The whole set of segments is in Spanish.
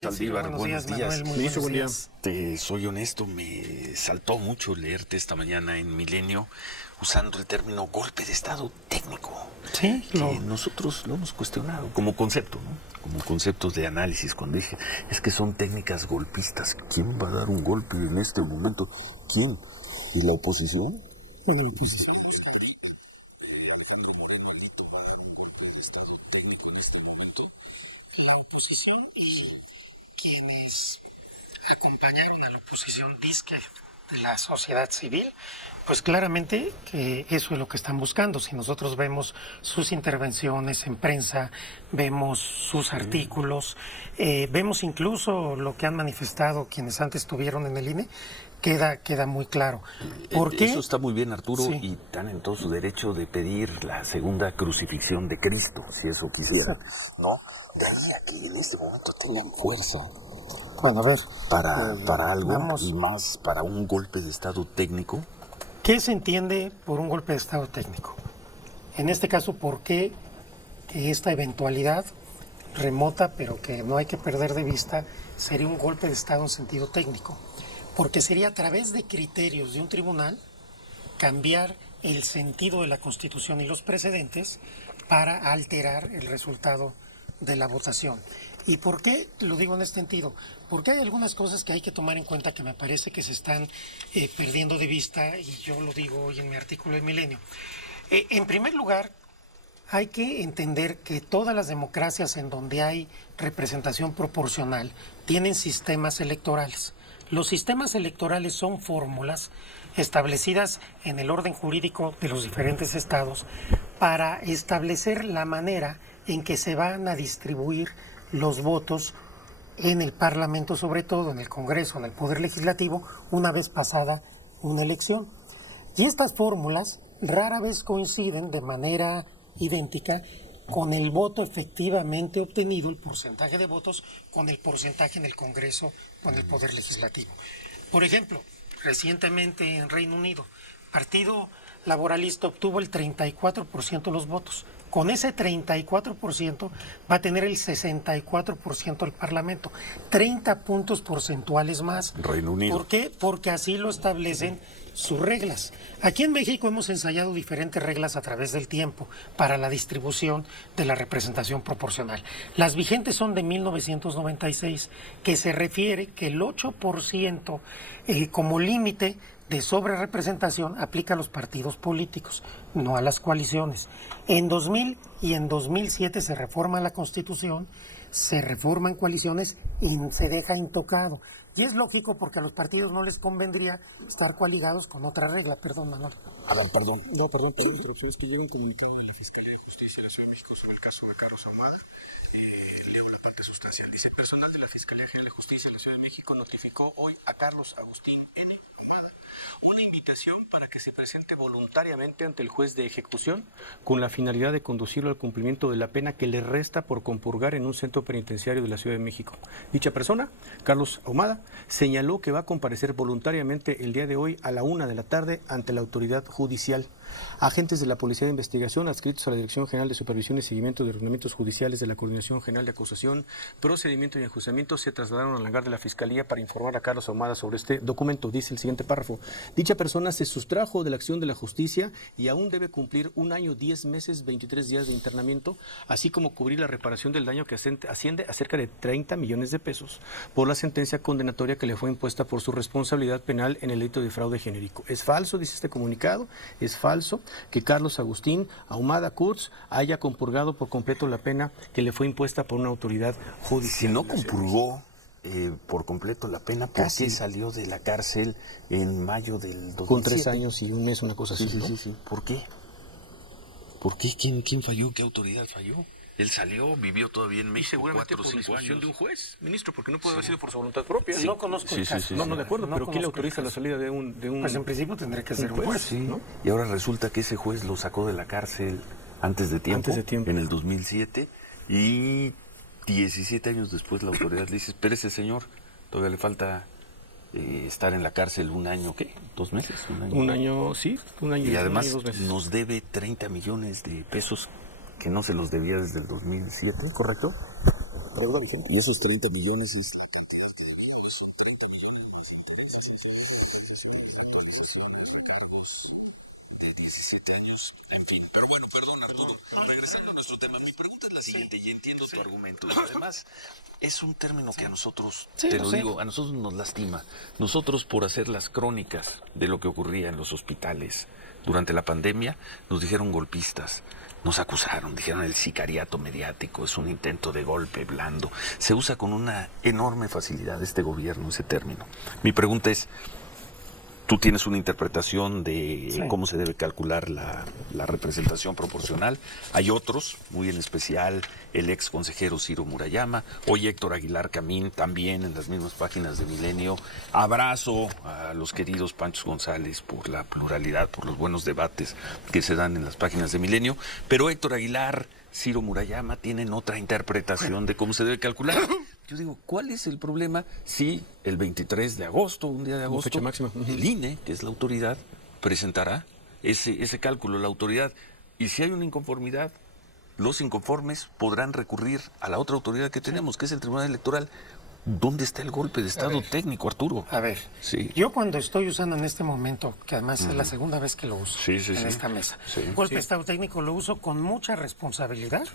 Saldívar, buenos días. Manuel, muy buenos día. días. Te soy honesto, me saltó mucho leerte esta mañana en Milenio usando el término golpe de estado técnico. Sí, que nosotros lo hemos cuestionado como concepto, ¿no? Como conceptos de análisis. Cuando dije, es que son técnicas golpistas. ¿Quién va a dar un golpe en este momento? ¿Quién? ¿Y la oposición? Bueno, la oposición. Alejandro Moreno va a dar un golpe de estado técnico en este momento. La oposición y quienes acompañaron a la oposición disque de la sociedad civil, pues claramente que eso es lo que están buscando. Si nosotros vemos sus intervenciones en prensa, vemos sus artículos, vemos incluso lo que han manifestado quienes antes estuvieron en el INE, queda muy claro. ¿Por qué? Eso está muy bien, Arturo, Sí. y están en todo su derecho de pedir la segunda crucifixión de Cristo, si eso quisieran, ¿no? De ahí a que en este momento tengan fuerza Bueno, a ver. para algo vamos. y más para un golpe de estado técnico. ¿Qué se entiende por un golpe de estado técnico? En este caso, ¿por qué esta eventualidad remota, pero que no hay que perder de vista, sería un golpe de estado en sentido técnico? Porque sería a través de criterios de un tribunal cambiar el sentido de la Constitución y los precedentes para alterar el resultado de la votación. ¿Y por qué lo digo en este sentido? Porque hay algunas cosas que hay que tomar en cuenta que me parece que se están perdiendo de vista, y yo lo digo hoy en mi artículo de Milenio. En primer lugar, hay que entender que todas las democracias en donde hay representación proporcional tienen sistemas electorales. Los sistemas electorales son fórmulas establecidas en el orden jurídico de los diferentes estados para establecer la manera en que se van a distribuir los votos en el Parlamento, sobre todo en el Congreso, en el Poder Legislativo, una vez pasada una elección. Y estas fórmulas rara vez coinciden de manera idéntica con el voto efectivamente obtenido, el porcentaje de votos, con el porcentaje en el Congreso, con el Poder Legislativo. Por ejemplo, recientemente en Reino Unido, el Partido Laboralista obtuvo el 34% de los votos. Con ese 34% va a tener el 64% del Parlamento, 30 puntos porcentuales más. Reino Unido. ¿Por qué? Porque así lo establecen sus reglas. Aquí en México hemos ensayado diferentes reglas a través del tiempo para la distribución de la representación proporcional. Las vigentes son de 1996, que se refiere que el 8% como límite de sobrerepresentación aplica a los partidos políticos, no a las coaliciones. En 2000 y en 2007 se reforma la Constitución, se reforman coaliciones y se deja intocado. Y es lógico porque a los partidos no les convendría estar coaligados con otra regla. Perdón, Manuel. A ver, perdón. Perdón, pero es que llega un comunicado de la Fiscalía de Justicia de la Ciudad de México sobre el caso de Carlos Ahumada. Leo la parte sustancial. Dice, personal de la Fiscalía General de Justicia de la Ciudad de México notificó hoy a Carlos Agustín N. Ahumada una invitación para que se presente voluntariamente ante el juez de ejecución con la finalidad de conducirlo al cumplimiento de la pena que le resta por compurgar en un centro penitenciario de la Ciudad de México. Dicha persona, Carlos Ahumada, señaló que va a comparecer voluntariamente el día de hoy a la 1 de la tarde ante la autoridad judicial. Agentes de la Policía de Investigación adscritos a la Dirección General de Supervisión y Seguimiento de Ordenamientos Judiciales de la Coordinación General de Acusación, Procedimiento y Enjuiciamiento se trasladaron al hangar de la Fiscalía para informar a Carlos Ahumada sobre este documento. Dice el siguiente párrafo. Dicha persona se sustrajo de la acción de la justicia y aún debe cumplir 1 año, 10 meses, 23 días de internamiento, así como cubrir la reparación del daño que asciende a cerca de 30 millones de pesos por la sentencia condenatoria que le fue impuesta por su responsabilidad penal en el delito de fraude genérico. Es falso, dice este comunicado, es falso que Carlos Agustín Ahumada Kurtz haya compurgado por completo la pena que le fue impuesta por una autoridad judicial. Si no compurgó por completo la pena, ¿por qué salió de la cárcel en mayo del 2007? Con 3 años y un mes, una cosa así, ¿no? Sí. ¿Por qué? ¿Por qué? ¿Quién falló? ¿Qué autoridad falló? Él salió, vivió todavía en México 4 o 5 años. De un juez, ministro, porque no puede haber sido por su voluntad propia. No conozco el caso. No, de acuerdo, No pero ¿quién le conozco el autoriza la caso. salida de un Pues en principio tendría que ser un juez. Sí. ¿no? Y ahora resulta que ese juez lo sacó de la cárcel antes de tiempo, en el 2007, y 17 años después la autoridad le dice, espérese señor, todavía le falta estar en la cárcel 1 año, ¿qué? ¿2 meses? 1 año. 1 año, sí, 1 año. Y además 2 meses. nos debe 30 millones de pesos que no se los debía desde el 2007. ¿Correcto? deuda vigente. Y esos 30 millones es la cantidad que dijo, son 30 millones más de intereses, autorizaciones, cargos de 17 años, en fin. Pero bueno, perdón, Arturo, regresando a nuestro tema, mi pregunta es la siguiente, y entiendo tu argumento, y además es un término que a nosotros, te lo digo, a nosotros nos lastima. Nosotros, por hacer las crónicas de lo que ocurría en los hospitales durante la pandemia, nos dijeron golpistas. Nos acusaron, dijeron el sicariato mediático, es un intento de golpe blando. Se usa con una enorme facilidad este gobierno, ese término. Mi pregunta es, tú tienes una interpretación de cómo se debe calcular la representación proporcional. Hay otros, muy en especial el ex consejero Ciro Murayama, hoy Héctor Aguilar Camín, también en las mismas páginas de Milenio. Abrazo a los queridos Panchos González por la pluralidad, por los buenos debates que se dan en las páginas de Milenio. Pero Héctor Aguilar, Ciro Murayama tienen otra interpretación de cómo se debe calcular. Yo digo, ¿cuál es el problema si el 23 de agosto, un día de agosto, fecha máxima, el INE, que es la autoridad, presentará ese cálculo, la autoridad? Y si hay una inconformidad, los inconformes podrán recurrir a la otra autoridad que tenemos, que es el Tribunal Electoral. ¿Dónde está el golpe de Estado técnico, Arturo? A ver, yo cuando estoy usando en este momento, que además es la segunda vez que lo uso en esta mesa, golpe de Estado técnico lo uso con mucha responsabilidad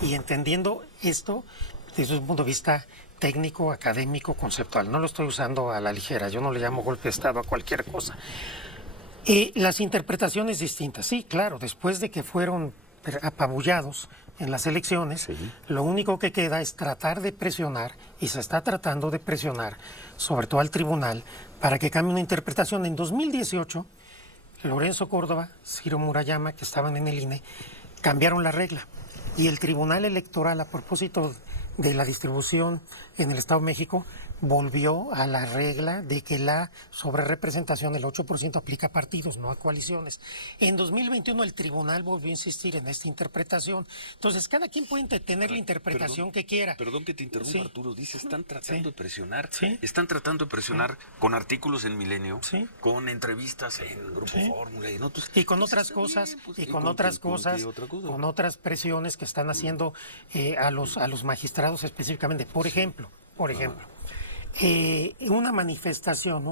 y entendiendo esto desde un punto de vista técnico, académico, conceptual. No lo estoy usando a la ligera, yo no le llamo golpe de Estado a cualquier cosa. Las interpretaciones distintas, sí, claro, después de que fueron apabullados en las elecciones, lo único que queda es tratar de presionar, y se está tratando de presionar, sobre todo al tribunal, para que cambie una interpretación. En 2018, Lorenzo Córdoba, Ciro Murayama, que estaban en el INE, cambiaron la regla, y el Tribunal Electoral, a propósito de la distribución en el Estado de México, volvió a la regla de que la sobrerepresentación, el 8%, aplica a partidos, no a coaliciones. En 2021 el tribunal volvió a insistir en esta interpretación. Entonces, cada quien puede tener la interpretación que quiera. Perdón que te interrumpa, Arturo. Dice, están tratando de presionar. Están tratando de presionar con artículos en Milenio, con entrevistas en Grupo Fórmula y en otros. Y con otras cosas, con otras presiones que están haciendo a los magistrados específicamente. Por ejemplo, una manifestación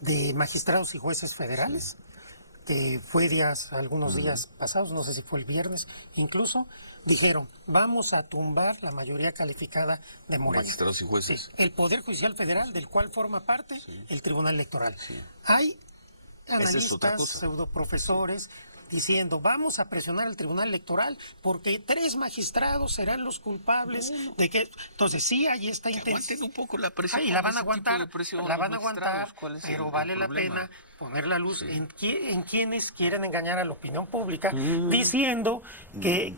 de magistrados y jueces federales, que fue algunos días pasados, no sé si fue el viernes, incluso, dijeron, vamos a tumbar la mayoría calificada de Morena. Magistrados y jueces. El Poder Judicial Federal, del cual forma parte el Tribunal Electoral. Hay analistas, pseudoprofesores, diciendo, vamos a presionar al Tribunal Electoral porque 3 magistrados serán los culpables de que... Entonces, sí, ahí está intención. Un poco la presión. Y la van a aguantar, pero vale la pena poner la luz en quienes quieren engañar a la opinión pública, diciendo que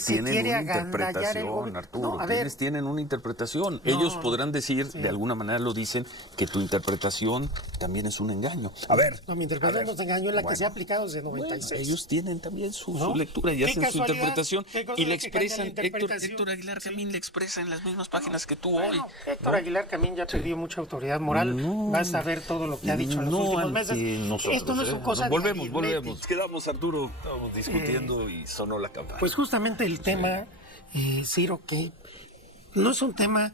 se quiere agandallar el gobierno. Arturo, quienes tienen una interpretación. Ellos podrán decir, de alguna manera lo dicen, que tu interpretación también es un engaño. A ver. No, mi interpretación no es engaño, es la que se ha aplicado desde 96. Ellos tienen también su lectura y hacen su interpretación y le expresan. Héctor Aguilar Camín le expresa en las mismas páginas que tú hoy. Héctor Aguilar Camín ya perdió mucha autoridad moral. Vas a ver todo lo que ha dicho en los últimos meses. Esto no es una cosa. Volvemos. Quedamos, Arturo. Estábamos discutiendo y sonó la campana. Pues justamente el tema, Ciro, que no es un tema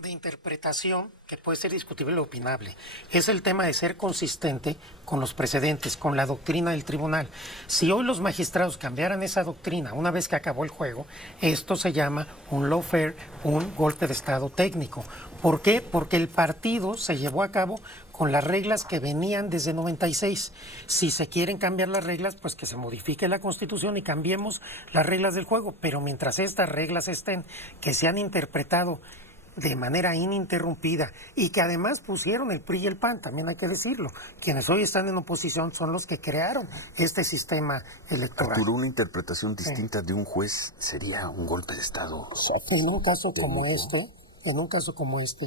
de interpretación que puede ser discutible o opinable. Es el tema de ser consistente con los precedentes, con la doctrina del tribunal. Si hoy los magistrados cambiaran esa doctrina una vez que acabó el juego, esto se llama un lawfare, un golpe de Estado técnico. ¿Por qué? Porque el partido se llevó a cabo con las reglas que venían desde 96. Si se quieren cambiar las reglas, pues que se modifique la Constitución y cambiemos las reglas del juego. Pero mientras estas reglas estén, que se han interpretado de manera ininterrumpida y que además pusieron el PRI y el PAN, también hay que decirlo. Quienes hoy están en oposición son los que crearon este sistema electoral. Arturo, una interpretación distinta de un juez sería un golpe de Estado. En un caso como este,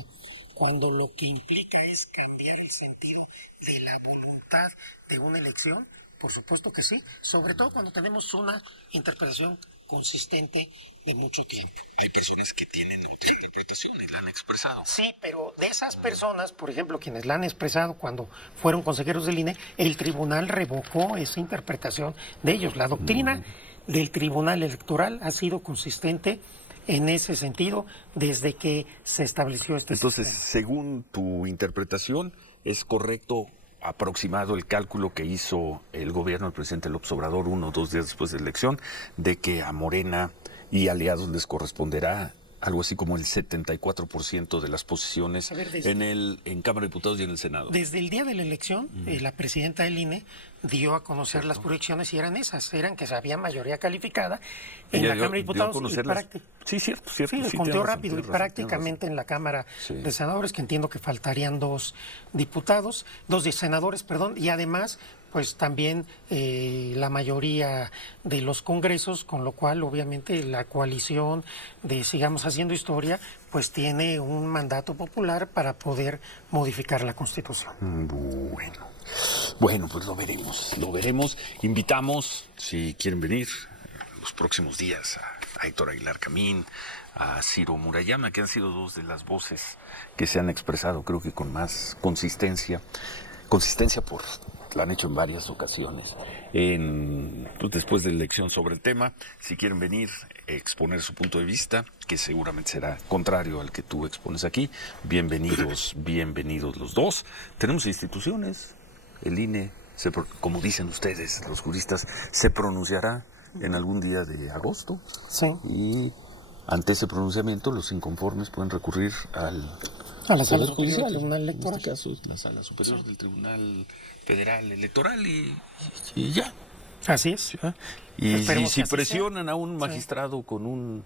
cuando lo que implica es cambiar el sentido de la voluntad de una elección, por supuesto que sí, sobre todo cuando tenemos una interpretación consistente de mucho tiempo. Hay personas que tienen otra interpretación y la han expresado. Sí, pero de esas personas, por ejemplo, quienes la han expresado cuando fueron consejeros del INE, el tribunal revocó esa interpretación de ellos. La doctrina del Tribunal Electoral ha sido consistente en ese sentido desde que se estableció este Entonces, sistema. según tu interpretación, ¿es correcto, aproximado el cálculo que hizo el gobierno del presidente López Obrador 1 o 2 días después de la elección, de que a Morena y aliados les corresponderá algo así como el 74% de las posiciones en Cámara de Diputados y en el Senado? Desde el día de la elección, la presidenta del INE dio a conocer las proyecciones y eran esas, eran que había mayoría calificada en la Cámara de Diputados. Sí, cierto. Sí, el conteo rápido y prácticamente en la Cámara de Senadores, que entiendo que faltarían dos senadores, y además pues también la mayoría de los congresos, con lo cual obviamente la coalición de Sigamos Haciendo Historia pues tiene un mandato popular para poder modificar la Constitución. Bueno, pues lo veremos. Invitamos, si quieren venir los próximos días, a Héctor Aguilar Camín, a Ciro Murayama, que han sido dos de las voces que se han expresado, creo que con más consistencia lo han hecho en varias ocasiones después de la elección sobre el tema. Si quieren venir a exponer su punto de vista, que seguramente será contrario al que tú expones aquí, bienvenidos los dos. Tenemos instituciones, el INE, como dicen ustedes, los juristas, se pronunciará en algún día de agosto. Sí. Y ante ese pronunciamiento, los inconformes pueden recurrir a la Sala Superior del Tribunal Electoral. En este caso, la Sala Superior del Tribunal Federal Electoral y ya. Así es. ¿Ya? Y si presionan a un magistrado con un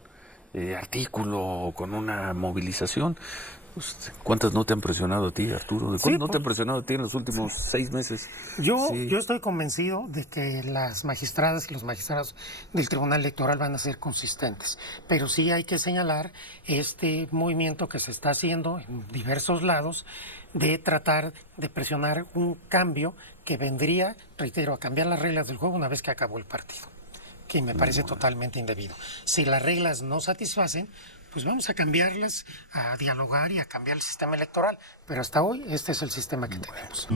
artículo o con una movilización, pues, ¿cuántas no te han presionado a ti, Arturo? ¿Cuántas no te han presionado a ti en los últimos 6 meses? Yo estoy convencido de que las magistradas y los magistrados del Tribunal Electoral van a ser consistentes, pero sí hay que señalar este movimiento que se está haciendo en diversos lados de tratar de presionar un cambio que vendría, reitero, a cambiar las reglas del juego una vez que acabó el partido, que me parece totalmente indebido. Si las reglas no satisfacen, pues vamos a cambiarlas, a dialogar y a cambiar el sistema electoral. Pero hasta hoy este es el sistema que tenemos.